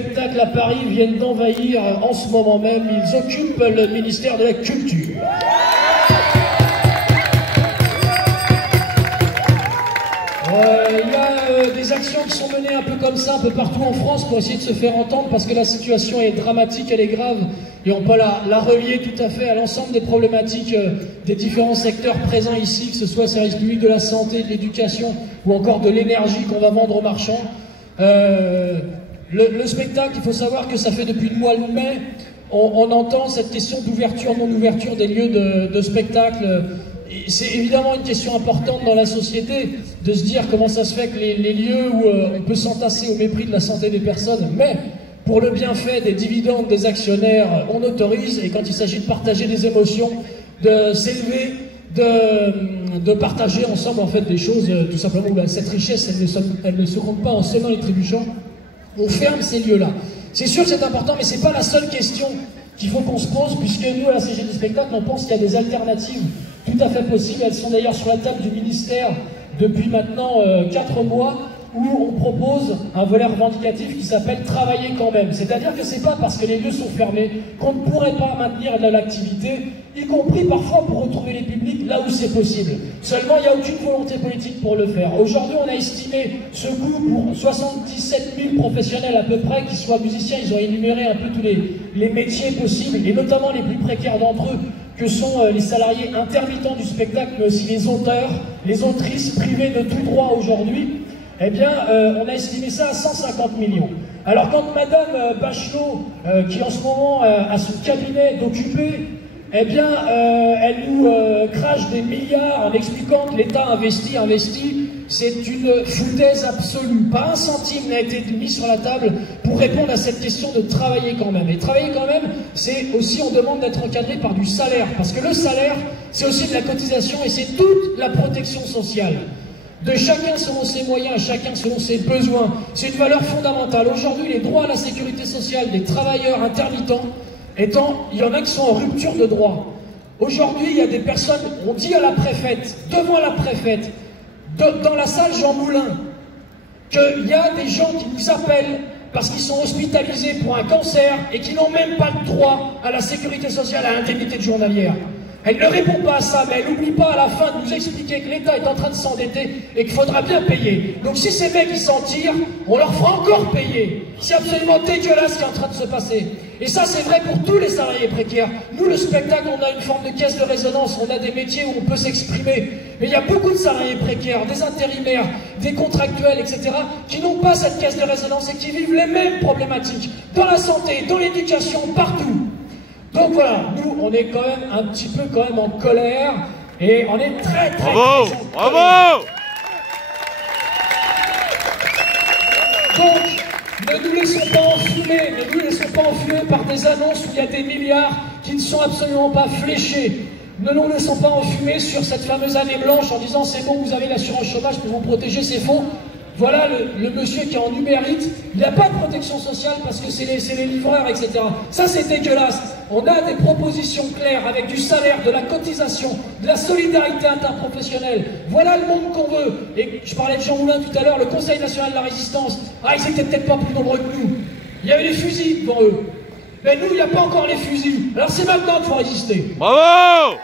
Spectacles à Paris viennent d'envahir en ce moment même, ils occupent le ministère de la Culture. Il y a des actions qui sont menées un peu comme ça, un peu partout en France pour essayer de se faire entendre parce que la situation est dramatique, elle est grave et on peut la relier tout à fait à l'ensemble des problématiques des différents secteurs présents ici, que ce soit le service public de la santé, de l'éducation ou encore de l'énergie qu'on va vendre aux marchands. Le spectacle, il faut savoir que ça fait depuis le mois de mai, on entend cette question d'ouverture, non-ouverture des lieux de spectacle. C'est évidemment une question importante dans la société, de se dire comment ça se fait que les lieux où on peut s'entasser au mépris de la santé des personnes, mais pour le bienfait des dividendes des actionnaires, on autorise, et quand il s'agit de partager des émotions, de s'élever, de partager ensemble en fait des choses, tout simplement où cette richesse, elle ne se compte pas en sonnant et trébuchant. On ferme ces lieux-là. C'est sûr que c'est important, mais c'est pas la seule question qu'il faut qu'on se pose, puisque nous, à la CGT Spectacle, on pense qu'il y a des alternatives tout à fait possibles. Elles sont d'ailleurs sur la table du ministère depuis maintenant 4 mois, où on propose un volet revendicatif qui s'appelle « Travailler quand même ». C'est-à-dire que c'est pas parce que les lieux sont fermés qu'on ne pourrait pas maintenir de l'activité, y compris parfois pour retrouver les publics là où c'est possible. Seulement, il n'y a aucune volonté politique pour le faire. Aujourd'hui, on a estimé ce coût pour 77 000 professionnels à peu près, qui soient musiciens. Ils ont énuméré un peu tous les métiers possibles, et notamment les plus précaires d'entre eux, que sont les salariés intermittents du spectacle, mais aussi les auteurs, les autrices privées de tout droit aujourd'hui. Eh bien, on a estimé ça à 150 millions. Alors quand Madame Bachelot, qui en ce moment a son cabinet d'occupé, eh bien, elle nous crache des milliards en expliquant que l'État investit, c'est une foutaise absolue. Pas un centime n'a été mis sur la table pour répondre à cette question de travailler quand même. Et travailler quand même, c'est aussi, on demande d'être encadré par du salaire. Parce que le salaire, c'est aussi de la cotisation et c'est toute la protection sociale. De chacun selon ses moyens, chacun selon ses besoins. C'est une valeur fondamentale. Aujourd'hui, les droits à la sécurité sociale des travailleurs intermittents, il y en a qui sont en rupture de droit. Aujourd'hui, il y a des personnes, on dit à la préfète, devant la préfète, dans la salle Jean Moulin, qu'il y a des gens qui nous appellent parce qu'ils sont hospitalisés pour un cancer et qui n'ont même pas de droit à la sécurité sociale, à l'indemnité de journalière. Elle ne répond pas à ça, mais elle n'oublie pas à la fin de nous expliquer que l'État est en train de s'endetter et qu'il faudra bien payer. Donc si ces mecs ils s'en tirent, on leur fera encore payer. C'est absolument dégueulasse ce qui est en train de se passer. Et ça c'est vrai pour tous les salariés précaires. Nous le spectacle, on a une forme de caisse de résonance, on a des métiers où on peut s'exprimer. Mais il y a beaucoup de salariés précaires, des intérimaires, des contractuels, etc. qui n'ont pas cette caisse de résonance et qui vivent les mêmes problématiques. Dans la santé, dans l'éducation, partout. Donc voilà, nous on est quand même un petit peu en colère et on est très bravo, bravo. Donc ne nous laissons pas enfumer par des annonces où il y a des milliards qui ne sont absolument pas fléchés. Ne nous laissons pas enfumer sur cette fameuse année blanche en disant c'est bon, vous avez l'assurance chômage pour vous protéger ces fonds. Voilà le monsieur qui est en Uber Eats, il n'a pas de protection sociale parce que c'est les livreurs, etc. Ça c'est dégueulasse. On a des propositions claires avec du salaire, de la cotisation, de la solidarité interprofessionnelle. Voilà le monde qu'on veut. Et je parlais de Jean Moulin tout à l'heure, le Conseil national de la résistance. Ah, ils étaient peut-être pas plus nombreux que nous. Il y avait les fusils devant eux. Mais nous, il n'y a pas encore les fusils. Alors c'est maintenant qu'il faut résister. Bravo!